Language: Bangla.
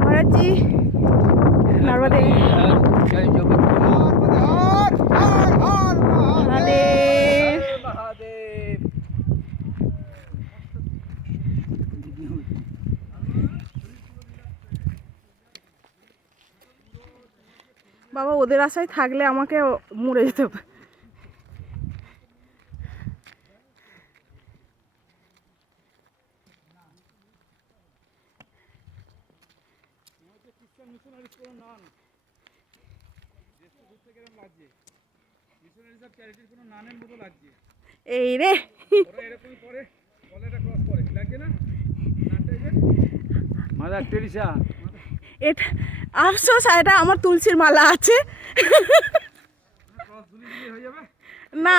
महाराज जी नर्मदे বাবা ওদের আশায় থাকলে আমাকে মরে যেতে হবে। এই রে এটা আফসোস এটা আমার তুলসীর মালা আছে না।